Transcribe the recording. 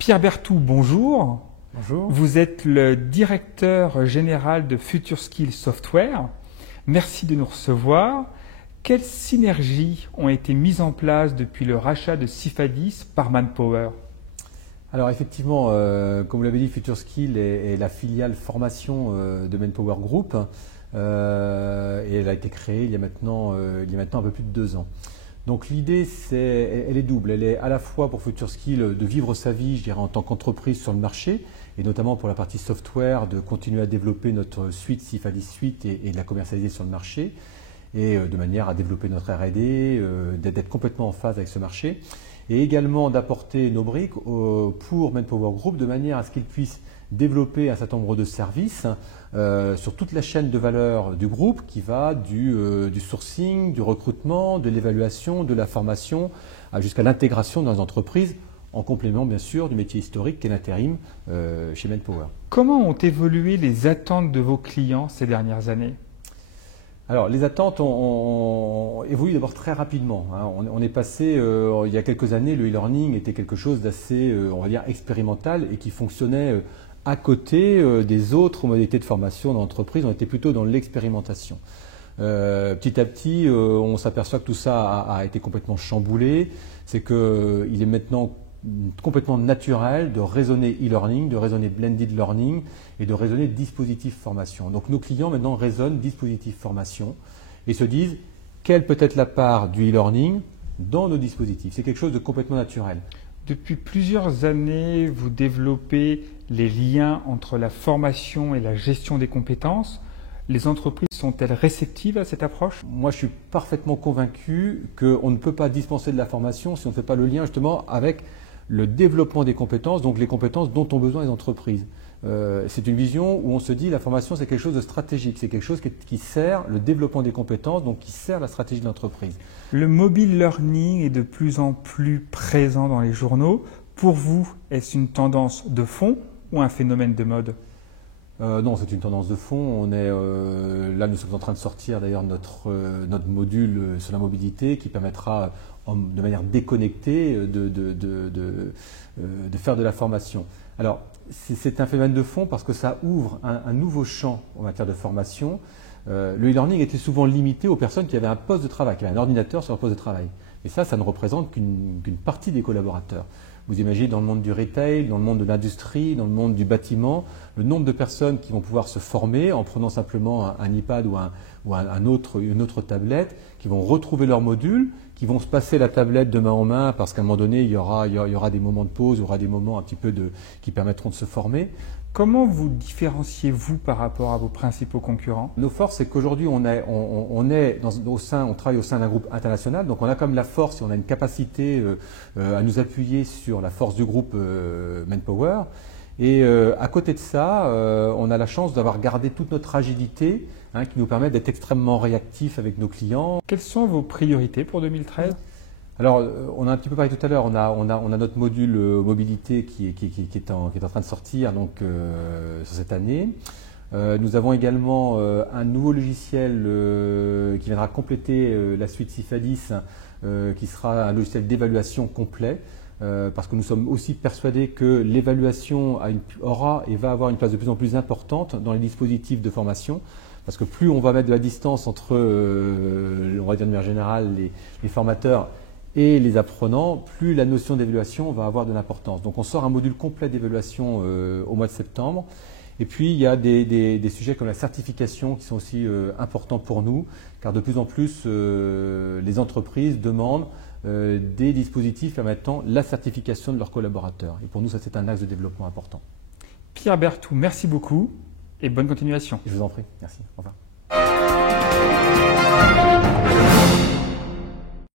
Pierre Berthoud, bonjour. Bonjour. Vous êtes le directeur général de FutureSkills Software. Merci de nous recevoir. Quelles synergies ont été mises en place depuis le rachat de Cifadis par Manpower? Alors effectivement, comme vous l'avez dit, FutureSkills est la filiale formation de Manpower Group et elle a été créée il y a maintenant un peu plus de 2 ans. Donc l'idée, elle est double. Elle est à la fois pour FutureSkills de vivre sa vie, je dirais, en tant qu'entreprise sur le marché, et notamment pour la partie software, de continuer à développer notre suite Cifadis Suite et de la commercialiser sur le marché, et de manière à développer notre R&D, d'être complètement en phase avec ce marché, et également d'apporter nos briques pour Manpower Group de manière à ce qu'ils puissent développer un certain nombre de services sur toute la chaîne de valeur du groupe qui va du sourcing, du recrutement, de l'évaluation, de la formation jusqu'à l'intégration dans les entreprises en complément bien sûr du métier historique qu'est l'intérim chez Manpower. Comment ont évolué les attentes de vos clients ces dernières années? Alors, les attentes ont évolué d'abord très rapidement. On est passé, il y a quelques années, le e-learning était quelque chose d'assez, on va dire, expérimental et qui fonctionnait à côté des autres modalités de formation dans l'entreprise. On était plutôt dans l'expérimentation. Petit à petit, on s'aperçoit que tout ça a été complètement chamboulé. C'est qu'il est maintenant complètement naturel de raisonner e-learning, de raisonner blended learning et de raisonner dispositif formation. Donc nos clients maintenant raisonnent dispositif formation et se disent quelle peut être la part du e-learning dans nos dispositifs. C'est quelque chose de complètement naturel. Depuis plusieurs années, vous développez les liens entre la formation et la gestion des compétences. Les entreprises sont-elles réceptives à cette approche? Moi, je suis parfaitement convaincu qu'on ne peut pas dispenser de la formation si on ne fait pas le lien justement avec le développement des compétences, donc les compétences dont ont besoin les entreprises. C'est une vision où on se dit la formation c'est quelque chose de stratégique, c'est quelque chose qui sert le développement des compétences, donc qui sert la stratégie de l'entreprise. Le mobile learning est de plus en plus présent dans les journaux. Pour vous, est-ce une tendance de fond ou un phénomène de mode? Non, c'est une tendance de fond. Là, nous sommes en train de sortir d'ailleurs notre module sur la mobilité qui permettra de manière déconnectée de faire de la formation. Alors, c'est un phénomène de fond parce que ça ouvre un nouveau champ en matière de formation. Le e-learning était souvent limité aux personnes qui avaient un poste de travail, qui avaient un ordinateur sur leur poste de travail. Et ça ne représente qu'une partie des collaborateurs. Vous imaginez dans le monde du retail, dans le monde de l'industrie, dans le monde du bâtiment, le nombre de personnes qui vont pouvoir se former en prenant simplement un iPad ou une autre tablette, qui vont retrouver leur module, qui vont se passer la tablette de main en main parce qu'à un moment donné, il y aura des moments de pause, il y aura des moments un petit peu qui permettront de se former. Comment vous différenciez-vous par rapport à vos principaux concurrents? Nos forces, c'est qu'aujourd'hui, on travaille au sein d'un groupe international, donc on a comme la force et on a une capacité à nous appuyer sur la force du groupe Manpower. Et à côté de ça, on a la chance d'avoir gardé toute notre agilité qui nous permet d'être extrêmement réactifs avec nos clients. Quelles sont vos priorités pour 2013? Alors, on a un petit peu parlé tout à l'heure, on a notre module mobilité qui est en train de sortir sur cette année. Nous avons également un nouveau logiciel qui viendra compléter la suite Cifadis, qui sera un logiciel d'évaluation complet, parce que nous sommes aussi persuadés que l'évaluation aura et va avoir une place de plus en plus importante dans les dispositifs de formation. Parce que plus on va mettre de la distance entre, on va dire de manière générale, les formateurs et les apprenants, plus la notion d'évaluation va avoir de l'importance. Donc on sort un module complet d'évaluation au mois de septembre. Et puis il y a des sujets comme la certification qui sont aussi importants pour nous, car de plus en plus les entreprises demandent des dispositifs permettant la certification de leurs collaborateurs. Et pour nous, ça c'est un axe de développement important. Pierre Berthoud, merci beaucoup et bonne continuation. Je vous en prie, merci. Au revoir.